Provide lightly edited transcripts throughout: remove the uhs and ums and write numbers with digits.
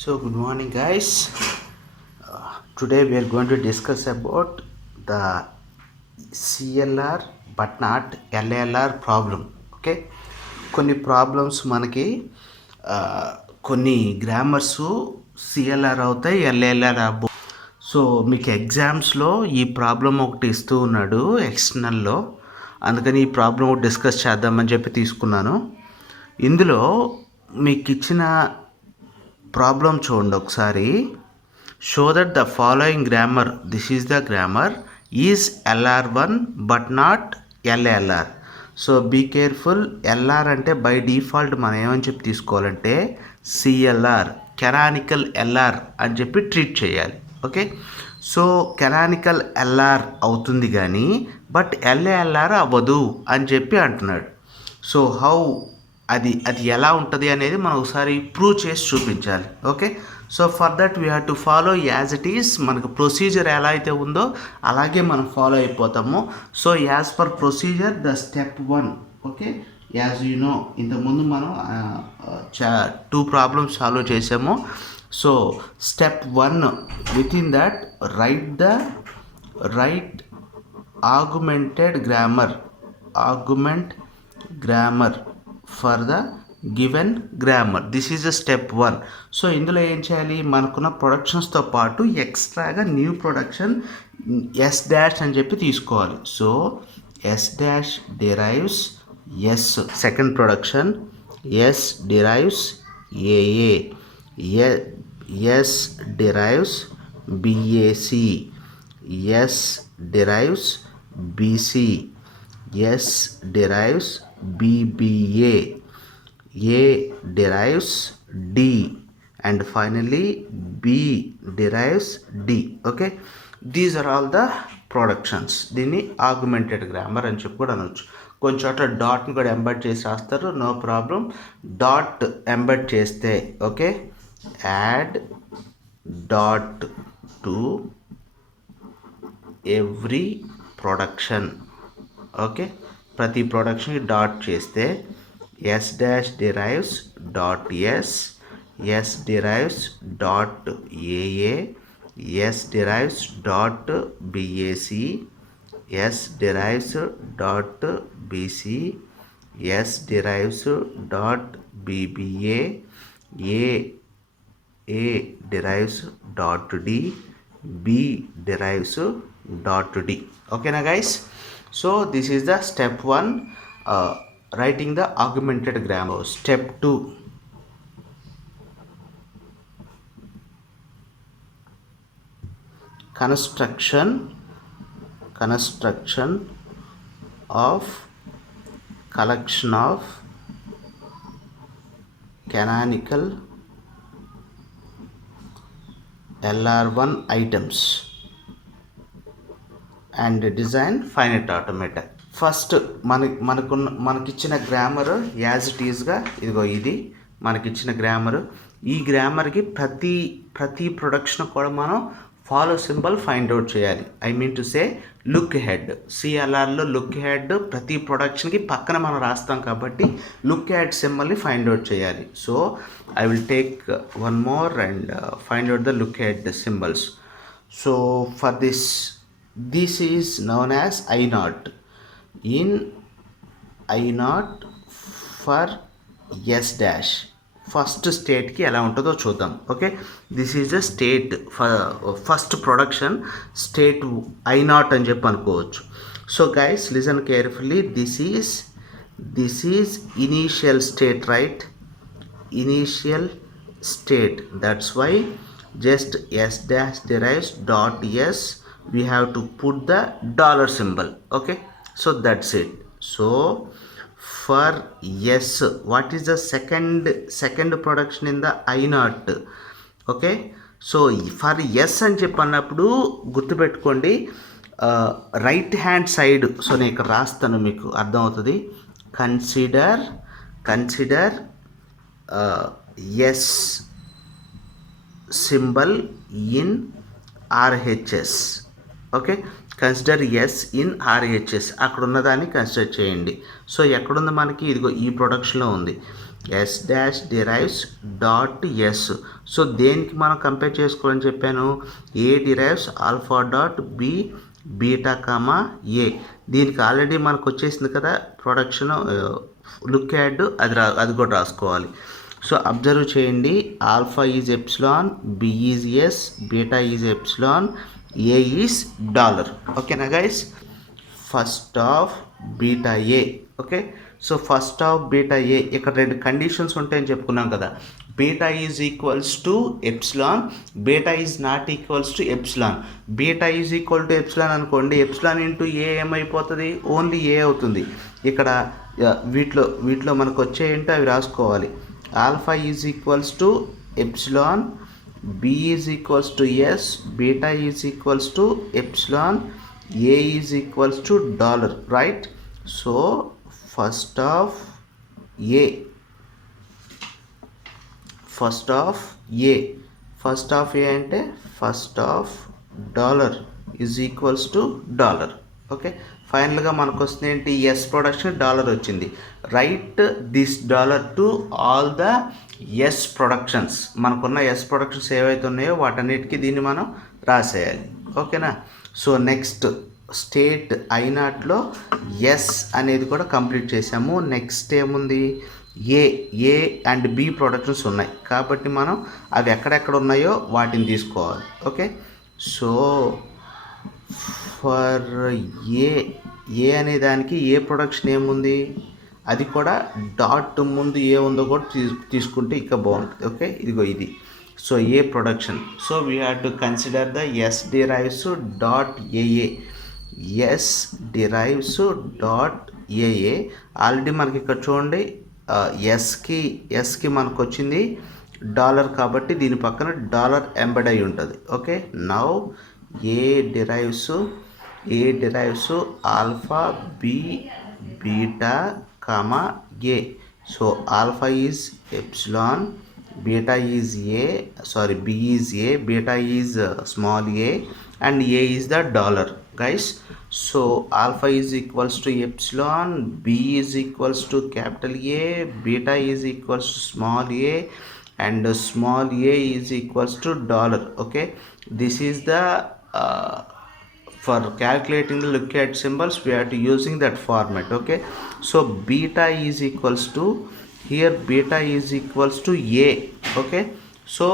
So good morning, guys. Today we are going to discuss about the CLR but not LLR problem. Okay, కొన్ని problems మనకి కొన్ని grammars CLR అవుతాయి, ఎల్ఏఎల్ఆర్ అవ్వవు. So మీకు ఎగ్జామ్స్లో ఈ ప్రాబ్లం ఒకటి ఇస్తూ ఉన్నాడు ఎక్స్టర్నల్లో, అందుకని ఈ ప్రాబ్లం డిస్కస్ చేద్దామని చెప్పి తీసుకున్నాను. ఇందులో మీకు ఇచ్చిన ప్రాబ్లం చూడండి ఒకసారి. Show that the following grammar, this is the grammar, is LR1 but not LLR. So be careful. LR అంటే బై డిఫాల్ట్ మనం ఏమని చెప్పి తీసుకోవాలంటే సిఎల్ఆర్, కెనానికల్ ఎల్ఆర్ అని చెప్పి ట్రీట్ చేయాలి. ఓకే, సో కెనానికల్ ఎల్ఆర్ అవుతుంది కానీ బట్ ఎల్ఏఎల్ఆర్ అవ్వదు అని చెప్పి అంటున్నాడు. సో హౌ అది ఎలా ఉంటుంది అనేది మనం ఒకసారి ప్రూవ్ చేసి చూపించాలి. Okay, so for that we have to follow as it is. మనకు ప్రొసీజర్ ఎలా అయితే ఉందో అలాగే మనం ఫాలో అయిపోతాము. So as per procedure the step 1. Okay, as you know, ఇంతకుముందు మనం 2 ప్రాబ్లమ్స్ సాల్వ్ చేసాము. So step 1, with in that right argument grammar for the given grammar. This is a step 1. So ఇందులో ఏం చేయాలి, మనకున్న ప్రొడక్షన్స్తో పాటు ఎక్స్ట్రాగా న్యూ ప్రొడక్షన్ ఎస్ డాష్ అని చెప్పి తీసుకోవాలి. So S dash derives S, second production S derives AA, S derives BAC, S derives BC, S derives BBA, A derives D, and finally B derives D. Okay, these are all the productions. దీన్ని augmented grammar అని చెప్పి కూడా అనొచ్చు. కొంచెం చోట్ల డాట్ని కూడా embed చేసి రాస్తారు, నో ప్రాబ్లం. డాట్ ఎంబెడ్ చేస్తే okay, add dot to every production. Okay, ప్రతి ప్రొడక్షన్కి డాట్ చేస్తే S dash derives dot S derives dot ఏఏ, S derives dot BAC, S derives dot BC, S derives dot BBA, A derives dot D, B derives dot D. ఓకేనా guys? So this is the step 1, writing the augmented grammar. Step 2, construction of collection of canonical LR1 items and design finite automata. First మనకిచ్చిన grammar as it ఈజ్గా, ఇదిగో ఇది మనకిచ్చిన grammar. ఈ గ్రామర్కి ప్రతి production కూడా మనం follow symbol find out చేయాలి. I mean to say look ahead. సిఎల్ఆర్లో లుక్ హెడ్ ప్రతి ప్రొడక్షన్కి పక్కన మనం రాస్తాం కాబట్టి లుక్ హెడ్ సింబల్ని ఫైండ్ అవుట్ చేయాలి. So I will take one more and find out the look head symbols. So for this is known as I0. In I0 for S dash, first స్టేట్కి ఎలా ఉంటుందో చూద్దాం. Okay, this is a state first production, state I0 అని చెప్పి అనుకోవచ్చు. So guys listen carefully. This is initial state, right? Initial state. That's why just S dash derives dot S, we have to put the dollar symbol. Okay, so that's it. So for S, what is the second production in the I0? Okay, so for S అని చెప్పన్నప్పుడు గుర్తుపెట్టుకోండి, right hand side. So నేను ఇక్కడ రాస్తాను, మీకు అర్థమవుతుంది. Consider yes symbol in RHS. Okay, consider yes in RHS. అక్కడ ఉన్నదాన్ని consider చేయండి. సో ఎక్కడుంది మనకి, ఇదిగో ఈ ప్రొడక్షన్లో ఉంది. S dash derives dot S. So దేనికి మనం కంపేర్ చేసుకోవాలని చెప్పాను, A derives alpha dot B beta comma A. దీనికి ఆల్రెడీ మనకు వచ్చేసింది కదా ప్రొడక్షన్, లుక్ యాడ్, అది కూడా రాసుకోవాలి. సో అబ్జర్వ్ చేయండి, alpha is epsilon, B is S, beta is epsilon, A is dollar. ఓకేనా guys? First of beta A. Okay, so first of beta A, ఇక్కడ రెండు కండిషన్స్ ఉంటాయని చెప్పుకున్నాం కదా. Beta is equals to epsilon, beta is not equals to epsilon. Beta is equal to epsilon అనుకోండి, epsilon into A ఏమైపోతుంది, only ఏ అవుతుంది. ఇక్కడ వీటిలో మనకు వచ్చే ఏంటో అవి రాసుకోవాలి. Alpha is equals to epsilon, B is equals to S, beta is equals to epsilon, a is equals to dollar, right? So first of a అంటే first of dollar is equals to dollar. Okay, ఫైనల్గా మనకు వస్తుంది ఏంటి, S production dollar వచ్చింది. Right this dollar to all the S productions. మనకున్న S productions ఏవైతే ఉన్నాయో వాటన్నిటికీ దీన్ని మనం రాసేయాలి. ఓకేనా? సో నెక్స్ట్ స్టేట్ ఐనాట్లో ఎస్ అనేది కూడా కంప్లీట్ చేసాము. నెక్స్ట్ ఏముంది, ఏ అండ్ బి ప్రొడక్షన్స్ ఉన్నాయి కాబట్టి మనం అవి ఎక్కడెక్కడ ఉన్నాయో వాటిని తీసుకోవాలి. ఓకే, సో ఫర్ ఏ అనే దానికి ఏ ప్రొడక్షన్ ఏముంది, అది కూడా డాట్ ముందు ఏ ఉందో కూడా తీసుకుంటే ఇంకా బాగుంటుంది. ఓకే, ఇదిగో ఇది. So A production, so we have to consider the S derives dot ఏఏ. S derives dot A A already మనకి ఇక్కడ చూడండి, ఎస్కి మనకు వచ్చింది డాలర్ కాబట్టి దీని పక్కన డాలర్ ఎంబెడ్ అయి ఉంటుంది. Okay, now A derives alpha B beta comma A. So alpha is epsilon, beta is b is a, beta is small a, and a is the dollar, guys. So alpha is equals to epsilon, b is equals to capital A, beta is equals to small a, and small a is equals to dollar. Okay, this is the for calculating the look at symbols we are to using that format. Okay, so beta is equals to, here beta is equals to a. Okay, so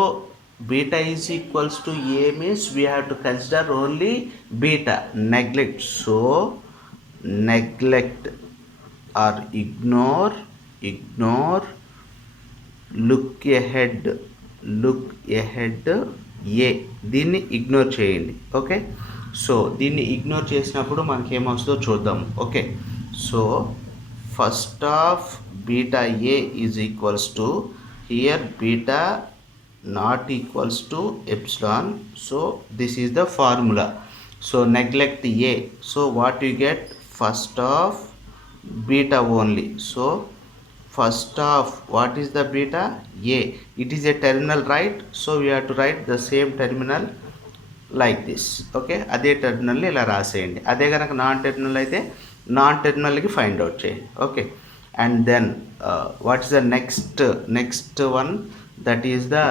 beta is equals to a means we have to consider only beta, neglect. So neglect or ignore look ahead a, దీన్ని ignore చేయండి. Okay, so దీన్ని ignore చేసినప్పుడు మనకి ఏమొస్తుందో చూద్దాం. Okay, so first of beta a is equals to, here beta not equals to epsilon, so this is the formula. So neglect a, so what you get, first of beta only. So first of what is the beta, a, it is a terminal, right? So we have to write the same terminal like this. Okay, అదే టెర్మినల్ని ఇలా రాసేయండి. అదే కనుక non terminal అయితే non టెర్మినల్కి find out చేయండి. Okay, and then what is the next one, that is the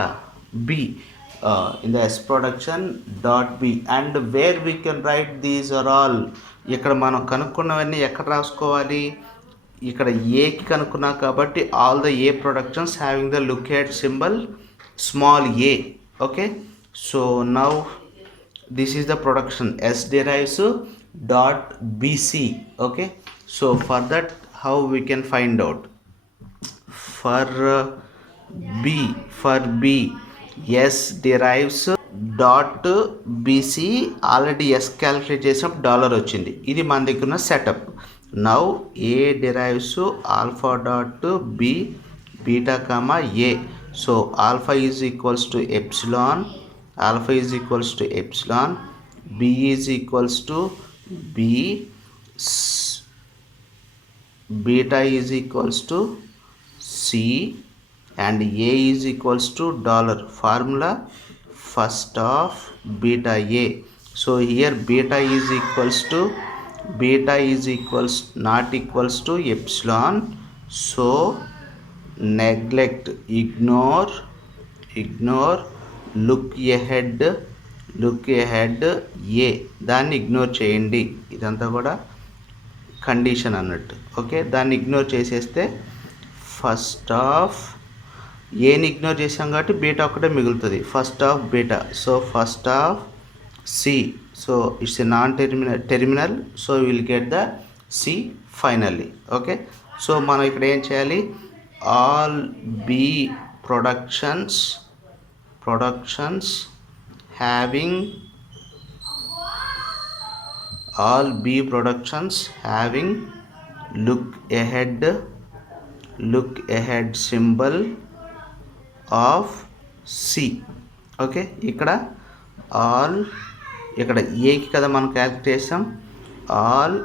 b in the s production dot b, and where we can write these are all. ఇక్కడ మనం కనుక్కున్నవన్నీ ఎక్కడ రాసుకోవాలి, ఇక్కడ ఏకి కనుక్కున్నాం కాబట్టి all the A productions having the look at symbol small A. Okay, so now this is the production s derives dot bc. Okay, so for that how we can find out, for b s derives dot BC already S calculate చేసినప్పుడు dollar వచ్చింది. ఇది మన దగ్గర ఉన్న setup. Now A derives alpha dot B beta comma A. So alpha is equals to epsilon, alpha is equals to epsilon, b is equals to b, beta is equals to c, and a is equals to dollar. Formula first of beta a. So here beta is not equals to epsilon, so neglect, ignore, look ahead, A దాన్ని ignore చేయండి. ఇదంతా కూడా condition అన్నట్టు. Okay, దాన్ని ignore చేసేస్తే first of ఏని ignore చేసాం కాబట్టి బీటా ఒకటే మిగులుతుంది. First of beta, so first of C, so it's a non terminal, so will get the C finally. Okay, so మనం ఇక్కడ ఏం చేయాలి, all B productions having look ahead symbol of C. Okay, ఇక్కడ all, ఇక్కడ ఏకి కదా మనం calculate చేసాం, all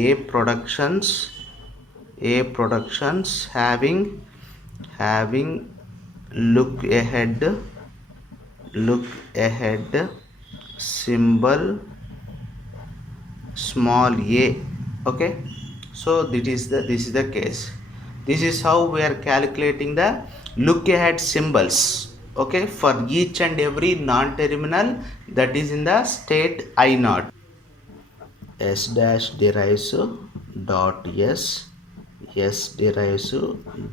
A productions having look ahead symbol small a. Okay, so this is the case. This is how we are calculating the look ahead symbols, okay, for each and every non-terminal that is in the state I naught. S dash derives dot s derives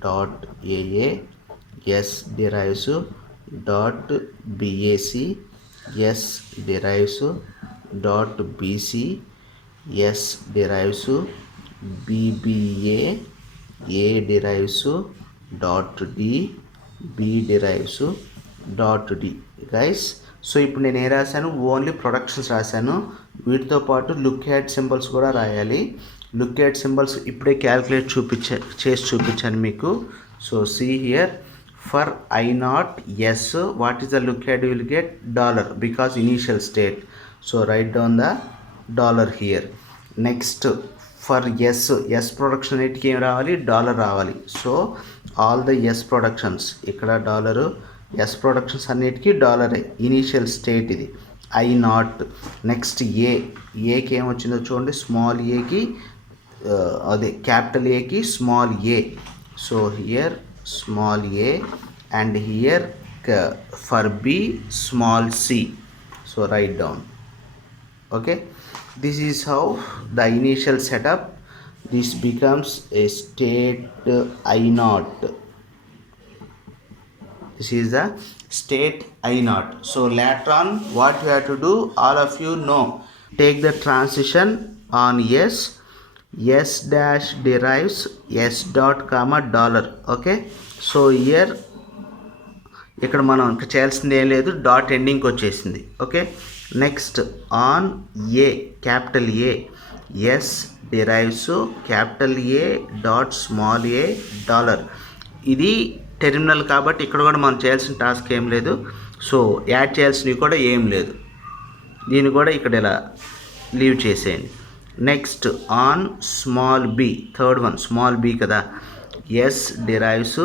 dot aa, s derives dot bac, s derives dot bc, s derives bba, a derives dot d, b derives dot d. Guys, so ఇప్పుడు నేను ఏం రాశాను, only productions రాశాను. వీటితో పాటు look head symbols కూడా రాయాలి. Look head symbols ఇప్పుడే క్యాల్కులేట్ చేసి చూపించాను మీకు. So see here, for I naught s, what is the look ahead? You will get dollar because initial state. So write down the dollar here. Next, for s production అన్నిటికీ ఏం రావాలి, dollar రావాలి. So all the s productions, ఇక్కడ dollar, s productions అన్నిటికీ డాలరే, initial state ఇది I naught. Next ఏకి ఏమొచ్చిందో చూడండి, small ఏకి అదే క్యాపిటల్ ఏకి small A. So here small a, and here for b small c. So write down. Okay, this is how the initial setup. This becomes a state I naught. This is the state I naught. So later on what you have to do, all of you know, take the transition on s dash derives s dot comma dollar. Okay, so here ఇక్కడ మనం చేయాల్సింది ఏం లేదు, dot ఎండింగ్కి వచ్చేసింది. Okay, next on A, capital A, S derives capital A dot small A dollar. ఇది terminal కాబట్టి ఇక్కడ కూడా మనం చేయాల్సిన టాస్క్ ఏం లేదు. సో యాడ్ చేయాల్సినవి కూడా ఏం లేదు, దీన్ని కూడా ఇక్కడ ఇలా లీవ్ చేసేయండి. Next on small B, third one small B కదా, S derives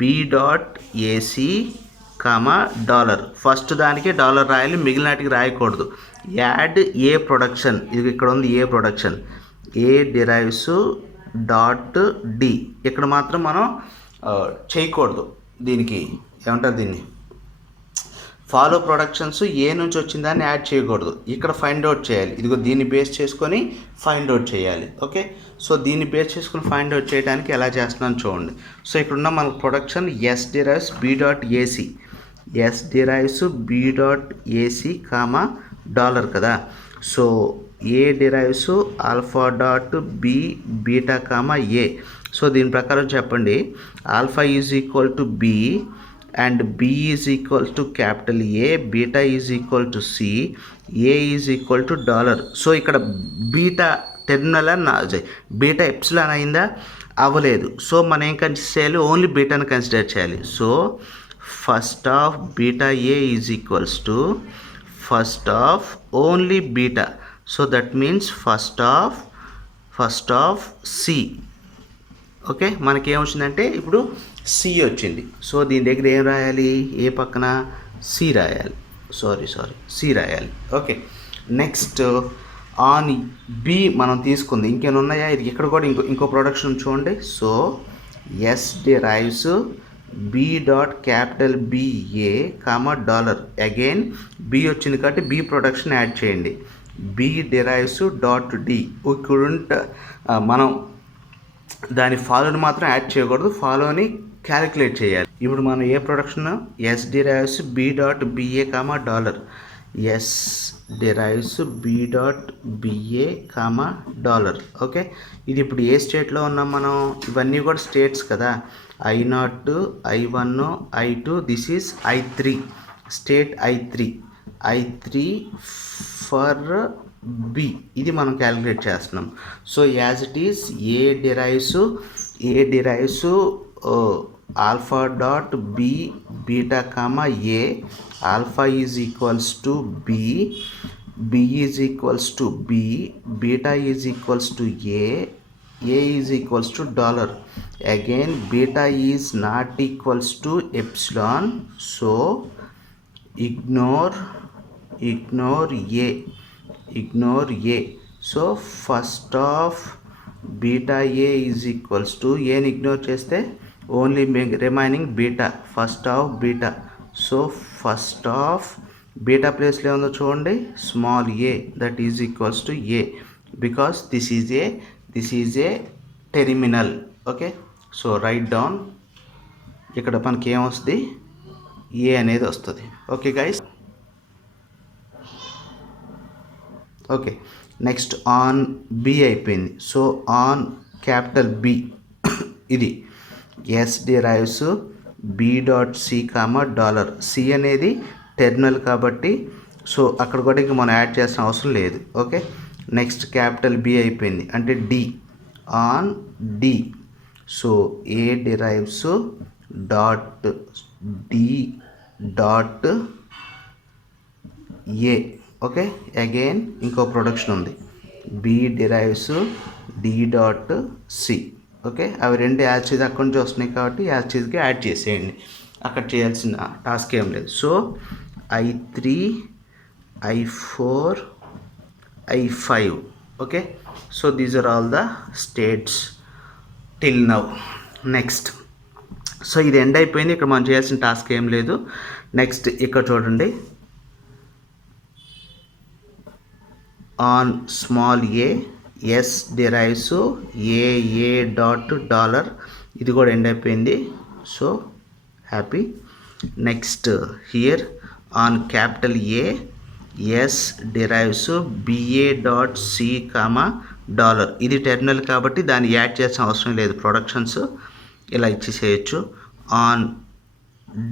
B dot AC comma dollar. First దానికి డాలర్ రాయాలి, మిగిలినటికి రాయకూడదు. యాడ్ ఏ ప్రొడక్షన్, ఇది ఇక్కడ ఉంది A production, A derives dot D. ఇక్కడ మాత్రం మనం చేయకూడదు, దీనికి ఏమంటారు, దీన్ని ఫాలో ప్రొడక్షన్స్ ఏ నుంచి వచ్చిందాన్ని యాడ్ చేయకూడదు, ఇక్కడ ఫైండ్ అవుట్ చేయాలి. ఇదిగో దీన్ని బేస్ చేసుకొని ఫైండ్ అవుట్ చేయాలి. ఓకే, సో దీన్ని బేస్ చేసుకొని ఫైండ్ అవుట్ చేయడానికి ఎలా చేస్తున్నాను చూడండి. సో ఇక్కడున్న మనకు production S derives B dot AC, S derives B dot AC comma dollar కదా. So A derives alpha dot B beta comma A. So దీని ప్రకారం చెప్పండి, alpha is equal to B and b is equal to capital A, beta is equal to C, A is equal to dollar. So ఇక్కడ beta terminal అని beta epsilon అయిందా, అవ్వలేదు. So మనం ఏం consider చేయాలి, ఓన్లీ బీటాని కన్సిడర్ చేయాలి. So first of beta A is equals to first of only beta. So that means first of C. Okay, మనకేమొచ్చిందంటే ఇప్పుడు సి వచ్చింది. సో దీని దగ్గర ఏం రాయాలి, ఏ పక్కన సి రాయాలి, సి రాయాలి. ఓకే, నెక్స్ట్ ఆన్ బి మనం తీసుకుంది, ఇంకేమైనా ఉన్నాయా, ఇది ఇక్కడ కూడా ఇంకో ప్రొడక్షన్ చూడండి. So S derives B dot capital B A comma dollar. Again B వచ్చింది కాబట్టి బి ప్రొడక్షన్ యాడ్ చేయండి. B derives dot D. కుడెంట్ మనం దాని ఫాలోని మాత్రం యాడ్ చేయకూడదు, ఫాలోని క్యాలిక్యులేట్ చేయాలి. ఇప్పుడు మనం A production S derives B dot BA comma dollar. S derives B dot BA comma dollar. Okay, ఇది ఇప్పుడు ఏ స్టేట్లో ఉన్నాం మనం? ఇవన్నీ కూడా స్టేట్స్ కదా. I0, I1, I2, this is I3, state I3 for B. ఇది మనం క్యాలిక్యులేట్ చేస్తున్నాం. So as it is A derives alpha dot B beta comma A. Alpha is equals to B, B is equals to B, beta is equals to A is equals to dollar. Again beta is not equals to epsilon. So ignore A. So first of beta A is equals to, ఏని ignore చేస్తే only remaining beta, first of beta. So first of beta ప్లేస్లో ఏముందో చూడండి, small A, that is equals to A, because this is a terminal. Okay, so right down. ఇక్కడ మనకి ఏమొస్తుంది? A అనేది వస్తుంది. Okay guys. Okay, next on B అయిపోయింది. So on capital B ఇది S derives B dot C comma dollar. C అనేది terminal కాబట్టి so అక్కడ కూడా ఇంకా మనం యాడ్ చేసిన అవసరం లేదు. ఓకే, నెక్స్ట్ క్యాపిటల్ బి అయిపోయింది అంటే D. On D, so A derives dot D dot A. Okay, again ఇంకో ప్రొడక్షన్ ఉంది, B derives D dot C. Okay, అవి రెండు యాడ్ చేసి అక్కడి నుంచి వస్తున్నాయి కాబట్టి యాడ్ చేసికి యాడ్ చేసేయండి, అక్కడ చేయాల్సిన టాస్క్ ఏం లేదు. So I3, I4, I5. Okay, so these are all the states till now. Next, so ఇది ఎండ్ అయిపోయింది, ఇక్కడ మనం చేయాల్సిన టాస్క్ ఏం లేదు. నెక్స్ట్ ఇక్కడ చూడండి, on small A S derives A dot dollar. ఇది కూడా ఎండ్ అయిపోయింది, so happy. Next here on capital A S derives BA dot C comma dollar. ఇది టెర్మినల్ కాబట్టి దాన్ని యాడ్ చేయాల్సిన అవసరం లేదు, ప్రొడక్షన్స్ ఇలా ఇచ్చేసేయచ్చు. On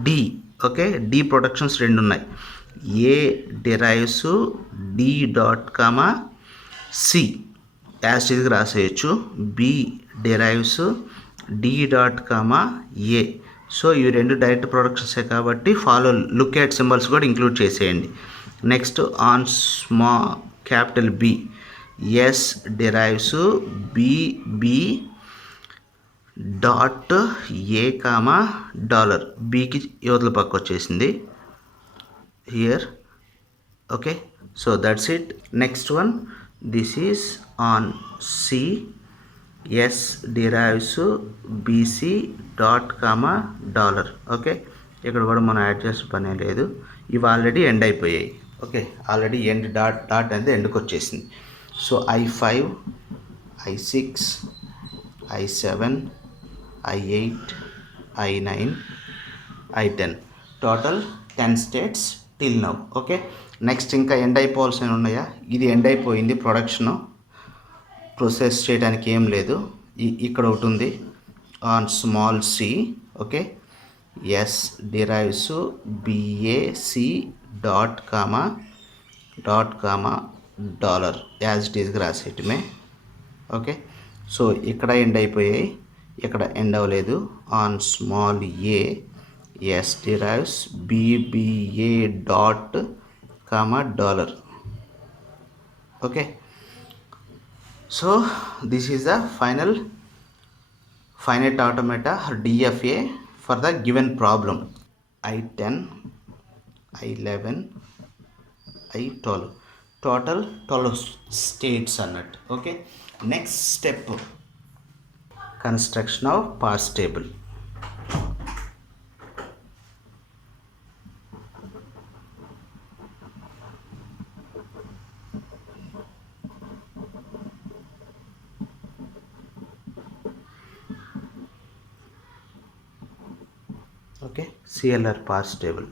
D, okay, D productions రెండు ఉన్నాయి, A derives D dot comma C as ఇదిగా రాసేయచ్చు. B derives D dot comma A. So ఇవి రెండు డైరెక్ట్ ప్రొడక్షన్సే కాబట్టి ఫాలో లుక్ యాట్ సింబల్స్ కూడా ఇంక్లూడ్ చేసేయండి. Next on capital B S derives B dot A comma dollar. బికి యువతల పక్క వచ్చేసింది here. Okay, so that's it. Next one, this is on C S derives BC dot comma dollar. Okay, ఇక్కడ కూడా మనం add చేసిన పనే లేదు, ఇవి ఆల్రెడీ ఎండ్ అయిపోయాయి. ఓకే, ఆల్రెడీ ఎండ్ డాట్ అనేది ఎండ్కి వచ్చేసింది. So I5, I6, I7, I8, I9, I10, total 10 states till now. Okay, next ఇంకా ఎండ్ అయిపోవాల్సినవి ఉన్నాయా? ఇది ఎండ్ అయిపోయింది, ప్రొడక్షన్ ప్రొసెస్ చేయడానికి ఏం లేదు. ఇక్కడ ఒకటి ఉంది, on small C. Okay, S derives BAC dot comma dollar as it ఈస్గా రాసేయటమే. ఓకే, సో ఇక్కడ ఎండ్ అయిపోయాయి, ఇక్కడ ఎండ్ అవ్వలేదు. On small A S derives BBA dot comma dollar. Okay, so this is the finite automata DFA for the given problem. I10, I11, I12, total 12 states అన్నట్టు. Okay, next step construction of parse table. Okay, CLR parse table.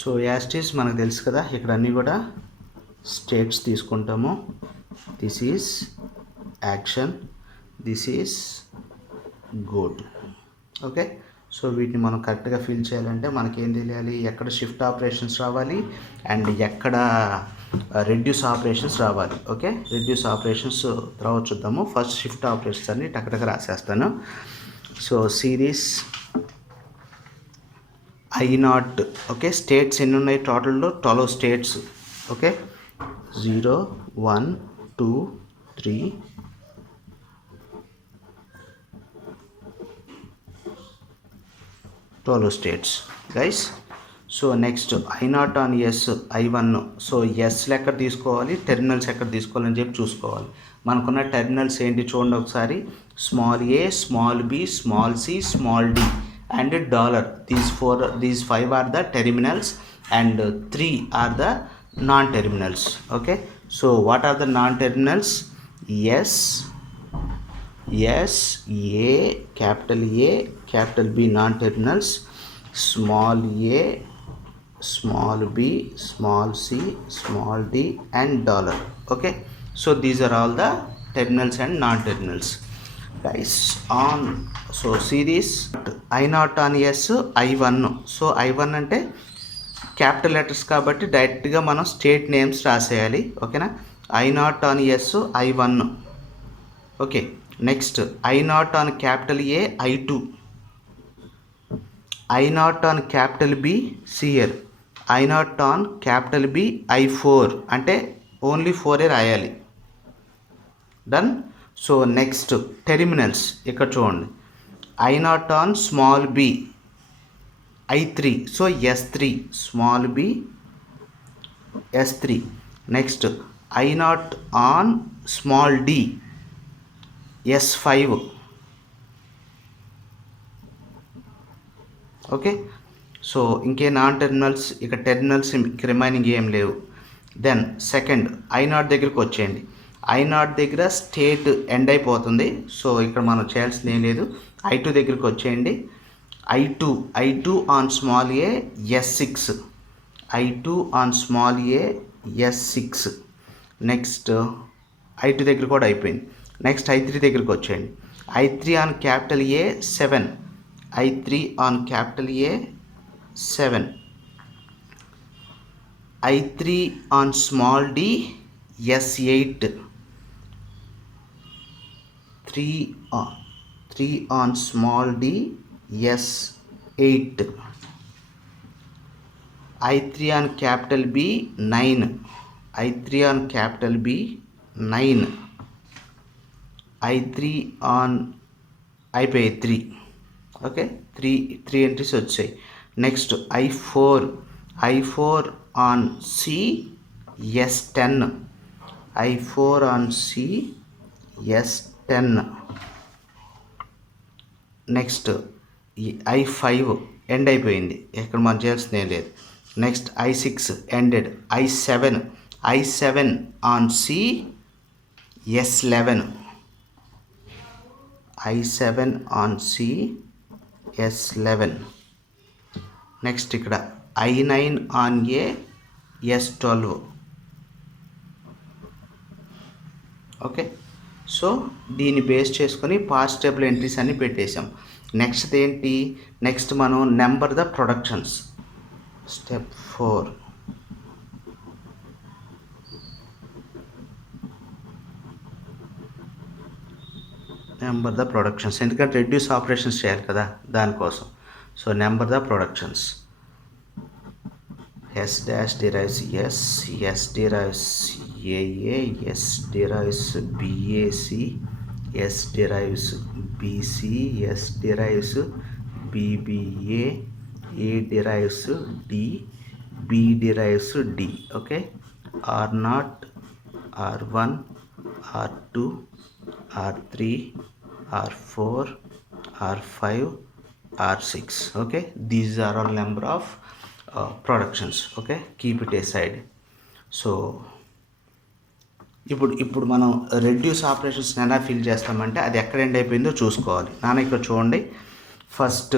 So as it is మనకు తెలుసు కదా, ఇక్కడ అన్నీ కూడా states తీసుకుంటాము. This is action, this is goto. Okay, so వీటిని మనం కరెక్ట్గా ఫిల్ చేయాలంటే మనకేం తెలియాలి, ఎక్కడ షిఫ్ట్ ఆపరేషన్స్ రావాలి అండ్ ఎక్కడ రెడ్యూస్ ఆపరేషన్స్ రావాలి. ఓకే, రెడ్యూస్ ఆపరేషన్స్ తర్వాత చూద్దాము. ఫస్ట్ షిఫ్ట్ ఆపరేషన్స్ అన్ని టక్కటక్క రాసేస్తాను. So series I0. Okay, states ఎన్ని ఉన్నాయి టోటల్లో? 12 states. Okay, 0 1 2 3 12 states guys. So next I0 on S I1. So ఎస్లు ఎక్కడ తీసుకోవాలి, టెర్మినల్స్ ఎక్కడ తీసుకోవాలని చెప్పి చూసుకోవాలి. మనకున్న టెర్మినల్స్ ఏంటి చూడండి ఒకసారి. Small A, small B, small C, small D and dollar. These 5 are the terminals and 3 are the non-terminals. Okay, so what are the non-terminals? S, A, capital B non-terminals, small a, small b, small c, small d and dollar. Okay, so these are all the terminals and non-terminals guys. On so series I0 on S I1. So I1 అంటే capital letters కాబట్టి డైరెక్ట్గా మనం state names రాసేయాలి. ఓకేనా, I0 on S I1. Okay, next I0 on capital A I2, I0 on capital B సియర్, I0 on capital B I4 అంటే only 4 రాయాలి. Done. So next terminals ఇక్కడ చూడండి. I0 on small B I3, so S3, small B S3. Next I0 on small D S5. Okay, so ఇంకే non terminals ఇక terminals remaining ఏం లేవు. Then second I0 దగ్గరికి వచ్చేయండి. I0 దగ్గర స్టేట్ ఎండ్ అయిపోతుంది. సో ఇక్కడ మనం చేయాల్సింది ఏం లేదు. I2 దగ్గరికి వచ్చేయండి. I2 on small A S6, I2 on small A S6. Next I2 దగ్గర కూడా అయిపోయింది. నెక్స్ట్ I3 దగ్గరికి వచ్చేయండి. I3 on capital A 7, I3 on capital A 7. I3 on small D S8, 3 on small d S8. I3 on capital B 9, I3 on capital B 9, I3 on అయిపోయి 3. Okay, 3 entries వచ్చాయి. Next I4 on C S10, I4 on C S10. Next I5 end అయిపోయింది, ఇక్కడ మనం చేయాల్సింది ఏం లేదు. Next I6 ended. I7 on C S11, I7 on C S11. Next ఇక్కడ I9 on A S12. Okay, so దీన్ని base చేసుకొని past table entries అన్ని పెట్టేసాం. నెక్స్ట్ ఏంటి, నెక్స్ట్ మనం number the productions. Step 4. Number the productions, ఎందుకంటే reduce operations చేయాలి కదా దానికోసం. So number the productions. S dash derives S, S derives AA, S derives BAC, S derives BC, S derives BBA, A derives D, B derives D. Okay, R0, R1, R2, R3, R4, R5, R6. Okay, these are all number of productions. Okay, keep it aside. So ఇప్పుడు మనం reduce operations ఎలా fill చేస్తామంటే అది ఎక్కడ end అయిపోయిందో చూసుకోవాలి. నాన్న ఇక్కడ చూడండి, first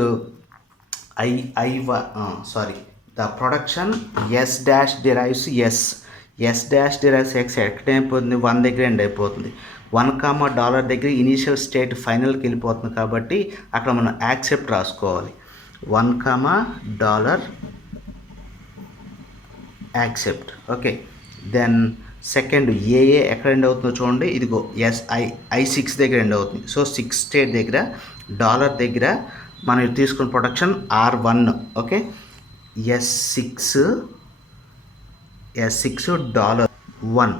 sorry the production yes dash derives yes dash derives X ఎక్కడ అయిపోతుంది, 1 దగ్గర ఎండ్ అయిపోతుంది. $1 దగ్గర ఇనీషియల్ స్టేట్ ఫైనల్కి వెళ్ళిపోతుంది కాబట్టి అక్కడ మనం యాక్సెప్ట్ రాసుకోవాలి. $1 యాక్సెప్ట్. ఓకే, దెన్ సెకండ్ ఏఏ ఎక్కడ ఎండ్ అవుతుందో చూడండి, ఇదిగో I6 దగ్గర ఎండ్ అవుతుంది. సో 6 స్టేట్ దగ్గర డాలర్ దగ్గర మనం తీసుకున్న production R1. Okay, S6 $1.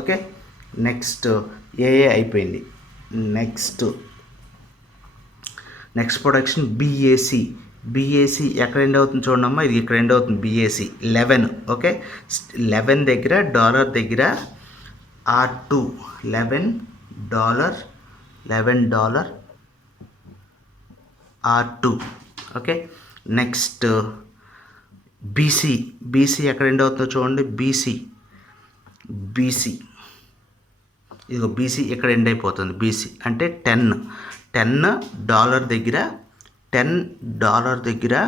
Okay, next ఏఏ అయిపోయింది. నెక్స్ట్ ప్రొడక్షన్ BAC ఎక్కడ ఎండ్ అవుతుంది చూడమ్మా, ఇది ఇక్కడ ఎండ్ అవుతుంది. BAC 11. ఓకే, 11 దగ్గర డాలర్ దగ్గర R2 $11 R2. Okay, next BC ఎక్కడ ఎండ్ అవుతుందో చూడండి, BC ఇదిగో BC ఇక్కడ ఎండ్ అయిపోతుంది. BC అంటే $10 దగ్గర $10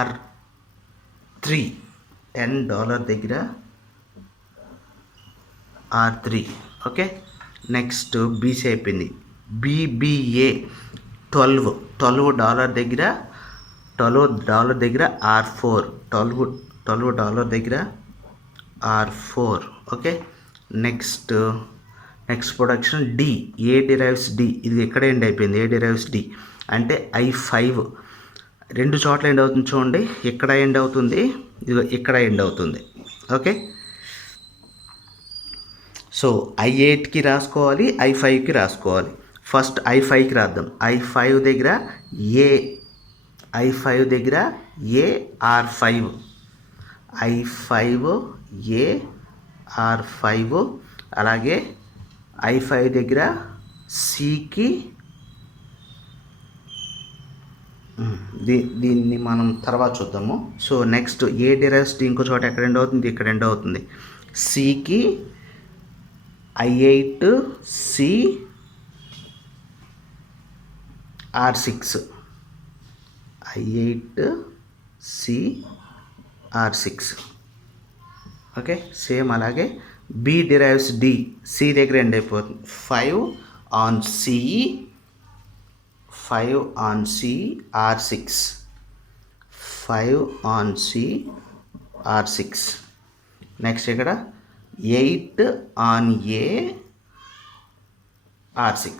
R3 $10 దగ్గర R3. ఓకే, నెక్స్ట్ BC అయిపోయింది. BBA $12 దగ్గర R4 $12 దగ్గర R4. Okay, next production A derives D, ఇది ఎక్కడ ఎండ్ అయిపోయింది, A డిరైవ్స్ D అంటే I5 2 చోట్ల ఎండ్ అవుతుంది చూడండి, ఇక్కడ ఎండ్ అవుతుంది, ఇది ఇక్కడ ఎండ్ అవుతుంది. ఓకే, సో I8కి రాసుకోవాలి, I5కి రాసుకోవాలి. ఫస్ట్ I5కి రాద్దాం. I5 దగ్గర A R5 I5 A R5. అలాగే I5 దగ్గర Cకి, దీన్ని మనం తర్వాత చూద్దాము. So next A derives D ఇంకో చోట ఎక్కడ ఎండ్ అవుతుంది, ఇక్కడ ఎండ్ అవుతుంది. Cకి I8 C R6 I8 C R6. Okay, same అలాగే B డిరైవ్స్ D, C దగ్గర ఎండ్ అయిపోతుంది. 5 on C R6 5 on C R6. Next ఇక్కడ 8 on A R6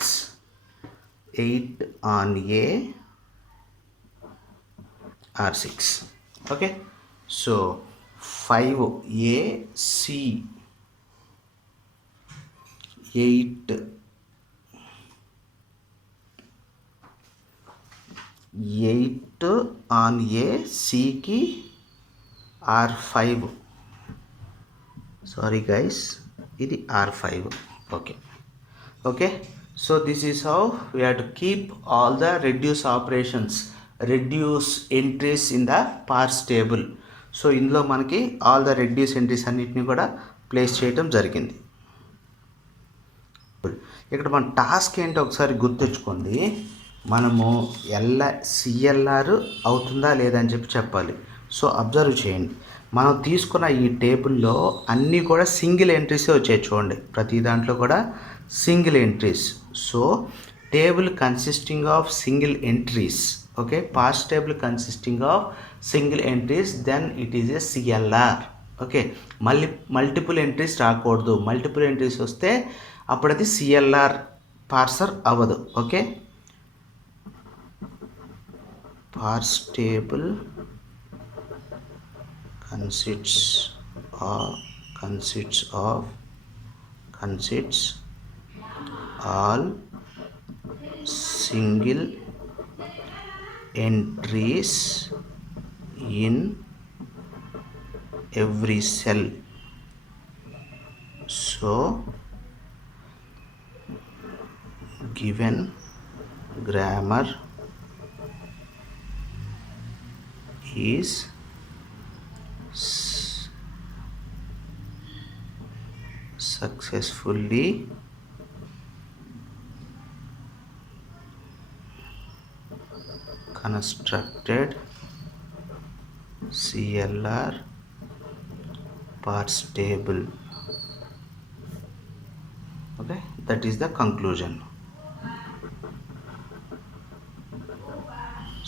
8 on A R6. Okay, so 5 A C 8 on A Cకి R5. Sorry guys, ఇది R5. Okay, so this is how we have to keep all the reduce entries in the parse table. So ఇందులో మనకి all the reduce entries అన్నిటిని కూడా place చేయడం జరిగింది. ఇక్కడ మన task ఏంటో ఒకసారి గుర్తుంచుకోండి. మనము CLR అవుతుందా లేదా అని చెప్పాలి. సో అబ్జర్వ్ చేయండి, మనం తీసుకున్న ఈ టేబుల్లో అన్నీ కూడా సింగిల్ ఎంట్రీసే వచ్చాయి చూడండి, ప్రతి దాంట్లో కూడా single entries. So table consisting of single entries. Okay, parse table consisting of single entries, then it is a CLR. Okay, multiple entries రాకూడదు. మల్టిపుల్ ఎంట్రీస్ వస్తే అప్పుడు అది CLR పార్సర్ అవ్వదు. Okay, parse table consists all single entries in every cell. So given grammar is successfully constructed CLR parts table. Okay, that is the conclusion.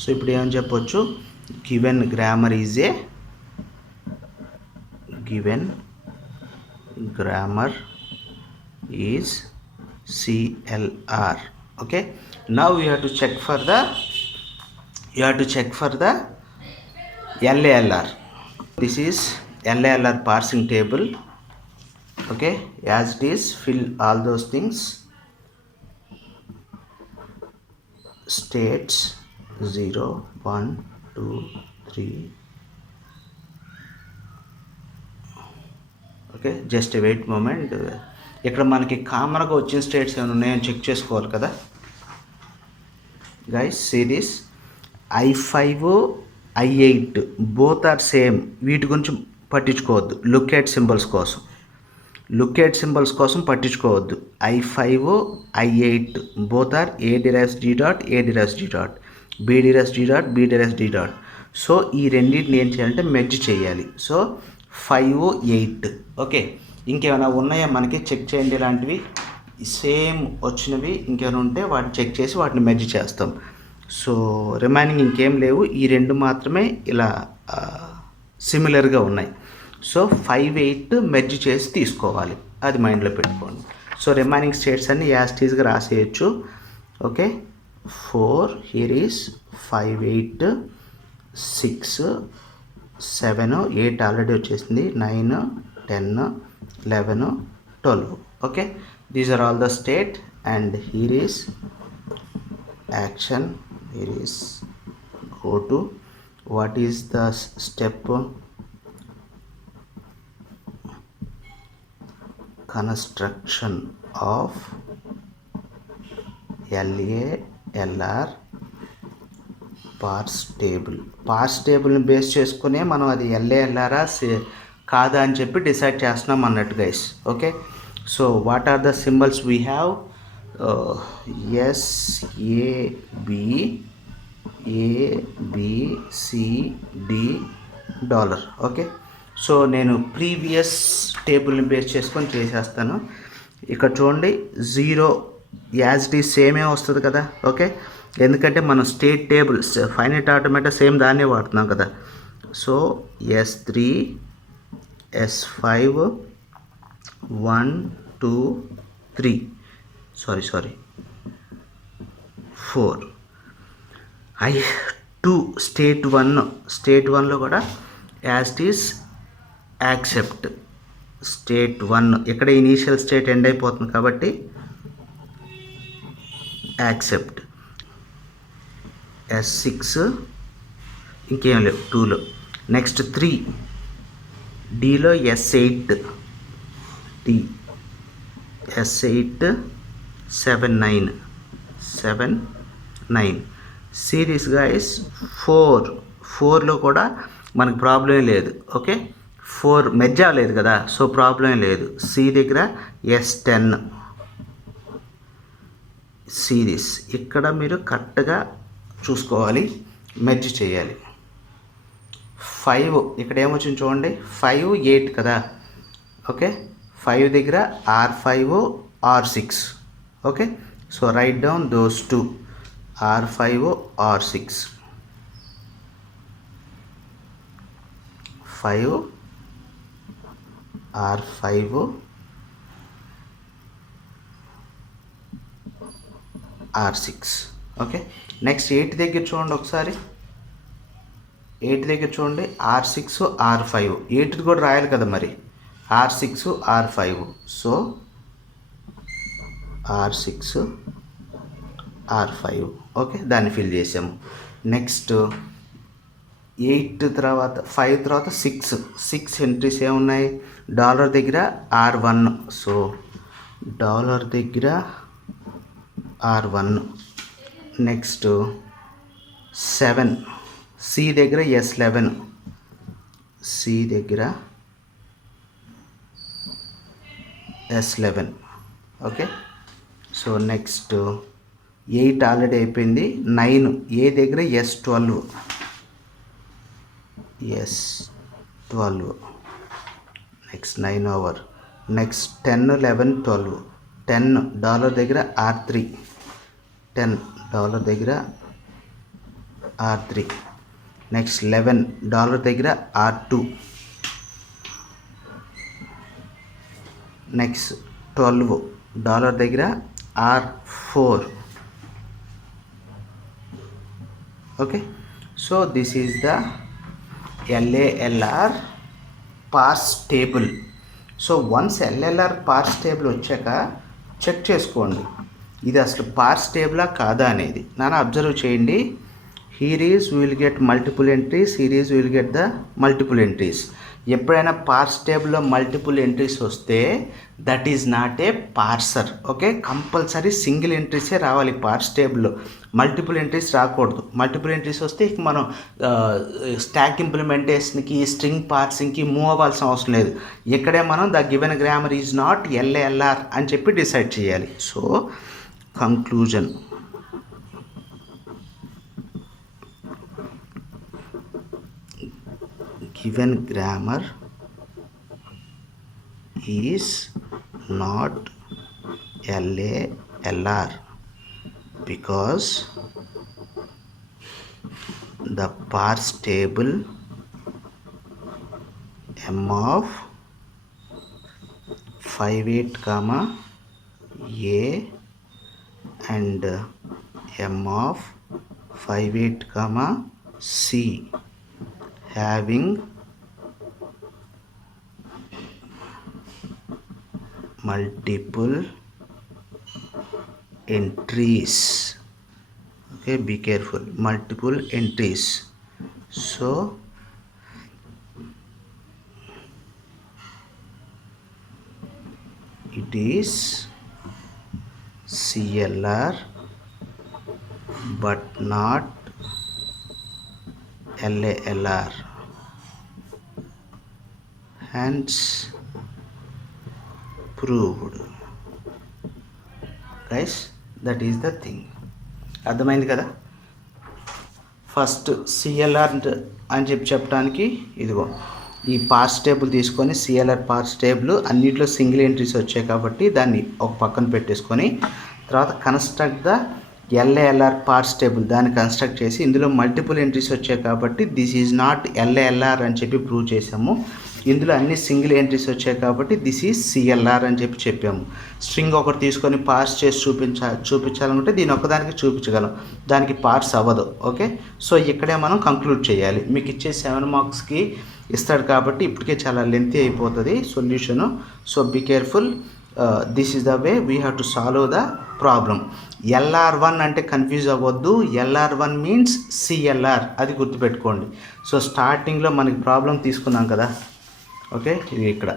So ఇప్పుడు ఏమని చెప్పొచ్చు, given grammar is a given grammar is CLR. Okay, now you have to check for the LALR. This is LALR parsing table. Okay, as it is, fill all those things. States 0 1 2 3. Okay, just wait moment. ఇక్కడ మనకి కామన్గా వచ్చిన states ఏమైనా ఉన్నాయని check చేసుకోవాలి కదా guys. Series I5 I8 both are same. వీటి గురించి పట్టించుకోవద్దు. లుకేట్ సింబల్స్ కోసం పట్టించుకోవద్దు. I5 I8 both are A derives D dot A derives D dot B derives D dot B derives D dot. So ఈ రెండింటిని ఏం చేయాలంటే మెర్జ్ చేయాలి. సో 5 8. ఓకే, ఇంకేమైనా ఉన్నాయా మనకి చెక్ చేయండి. ఇలాంటివి సేమ్ వచ్చినవి ఇంకేమైనా ఉంటే వాటిని చెక్ చేసి వాటిని మెర్జ్ చేస్తాం. సో రిమైనింగ్ ఇంకేం లేవు, ఈ రెండు మాత్రమే ఇలా సిమిలర్గా ఉన్నాయి. సో 5 8 మెర్జ్ చేసి తీసుకోవాలి, అది మైండ్లో పెట్టుకోండి. సో రిమైనింగ్ స్టేట్స్ అన్ని యాస్టీస్గా రాసేయచ్చు. ఓకే, 4 హియర్ ఈస్ 5 8 6 7 8 ఆల్రెడీ వచ్చేసింది, 9 10 11 12. Okay, these are all the state and here is action. Here is go to what is the step construction of LALR parse టేబుల్ని బేస్ చేసుకునే మనం అది LALR కాదా అని చెప్పి డిసైడ్ చేస్తున్నాం అన్నట్టు guys. Okay, so what are the symbols we have? SAB ABCD $. ఓకే, సో నేను ప్రీవియస్ టేబుల్ని బేస్ చేసుకొని చేసేస్తాను. ఇక్కడ చూడండి, 0 యాజ్ ఇట్ ఈజ్ సేమే వస్తుంది కదా. ఓకే, ఎందుకంటే మనం state table finite automata same దాన్నే వాడుతున్నాం కదా. So S3 S5 1 2 3 sorry 4 I2 state 1లో కూడా as it is accept state 1. ఇక్కడ ఇనీషియల్ స్టేట్ ఎండ్ అయిపోతుంది కాబట్టి యాక్సెప్ట్. S6 ఇంకేం లేవు 2లో. నెక్స్ట్ 3 Dలో S8 D S8 7 9 series guys. 4లో కూడా మనకు ప్రాబ్లం లేదు. ఓకే, 4 మెర్జ్ అవ్వలేదు కదా, సో ప్రాబ్లం లేదు. C దగ్గర S10 సిరీస్. ఇక్కడ మీరు కరెక్ట్గా చూసుకోవాలి, మెర్జ్ చేయాలి. 5 ఇక్కడ ఏమొచ్చింది చూడండి, 5 8 కదా. ఓకే, 5 దగ్గర R5 R6. Okay, so right down those 2 R5 R6 5 R5 R6. Okay, next 8 దగ్గర చూడండి ఒకసారి. 8 దగ్గర చూడండి, R6 R5. 8 కూడా రాయాలి కదా మరి, R6 R5. So R6 R5. Okay, దాన్ని ఫిల్ చేసాము. నెక్స్ట్ 8 తర్వాత 5 తర్వాత 6 ఎంట్రీస్ ఏమున్నాయి? $దగ్గర R1. సో $దగ్గర R1. నెక్స్ట్ 7, సి దగ్గర S11, సి దగ్గర S11. Okay, so next 8 already అయిపోయింది. 9, ఏ దగ్గర S12, next 9 over. Next 10, 11, 12. 10 dollar దగ్గర R3, 10 డాలర్ దగ్గర R3. నెక్స్ట్ 11 డాలర్ దగ్గర R2. నెక్స్ట్ 12 డాలర్ దగ్గర R4. Okay, so this is the LALR parse table. So once LLR parse table వచ్చాక check చేసుకోండి ఇది అసలు పార్స్ టేబులా కాదా అనేది. నాన్న అబ్జర్వ్ చేయండి. here is we will get multiple entries, here is we will get the multiple entries. ఎప్పుడైనా parse టేబుల్లో మల్టిపుల్ ఎంట్రీస్ వస్తే that is not a parser. Okay, compulsory single ఎంట్రీసే రావాలి పార్స్ టేబుల్లో, మల్టిపుల్ ఎంట్రీస్ రాకూడదు. మల్టిపుల్ ఎంట్రీస్ వస్తే ఇక మనం స్టాక్ ఇంప్లిమెంటేషన్కి, స్ట్రింగ్ పార్సింగ్కి మూవ్ అవ్వాల్సిన అవసరం లేదు. ఇక్కడే మనం the given grammar is not LALR అని చెప్పి డిసైడ్ చేయాలి. So conclusion, given grammar is not LALR because the parse table M of 58, A and M of 58, C having multiple entries. Okay, be careful, multiple entries. So it is CLR but not LALR. Hence proved. Guys, that is the thing. అర్థమైంది కదా. First CLR అని చెప్పడానికి ఇదిగో ఈ పార్స్ table తీసుకొని CLR పార్స్ table అన్నింటిలో single entries వచ్చాయి కాబట్టి దాన్ని ఒక పక్కన పెట్టేసుకొని తర్వాత construct the LALR parse table దాన్ని కన్స్ట్రక్ట్ చేసి ఇందులో మల్టిపుల్ ఎంట్రీస్ వచ్చాయి కాబట్టి దిస్ ఈజ్ నాట్ LALR అని చెప్పి ప్రూవ్ చేసాము. ఇందులో అన్ని సింగిల్ ఎంట్రీస్ వచ్చాయి కాబట్టి దిస్ ఈజ్ CLR అని చెప్పాము. స్ట్రింగ్ ఒకటి తీసుకొని పార్స్ చేసి చూపించాలనుకుంటే దీని ఒక్కదానికి చూపించగలం, దానికి పార్స్ అవ్వదు. ఓకే, సో ఇక్కడే మనం కంక్లూడ్ చేయాలి. మీకు ఇచ్చే 7 మార్క్స్కి ఇస్తాడు కాబట్టి ఇప్పటికే చాలా లెంతీ అయిపోతుంది solution. So be careful, this is the way we have to solve the problem. LR1 అంటే కన్ఫ్యూజ్ అవ్వద్దు, LR1 మీన్స్ CLR, అది గుర్తుపెట్టుకోండి. సో స్టార్టింగ్లో మనకి ప్రాబ్లం తీసుకున్నాం కదా. ఓకే, ఇది ఇక్కడ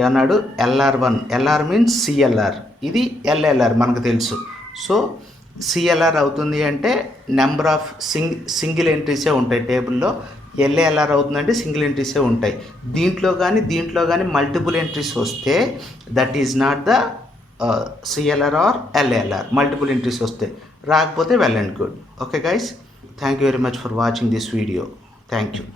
ఏమన్నాడు LR1, LR మీన్స్ CLR, ఇది LLR మనకు తెలుసు. సో CLR అవుతుంది అంటే నెంబర్ ఆఫ్ సింగిల్ ఎంట్రీసే ఉంటాయి టేబుల్లో, LALR అవుతుందంటే సింగిల్ ఎంట్రీసే ఉంటాయి. దీంట్లో కానీ మల్టిపుల్ ఎంట్రీస్ వస్తే that is not the CLR or LALR. Multiple entries వస్తే, రాకపోతే well and good. Okay guys, thank you very much for watching this video. Thank you.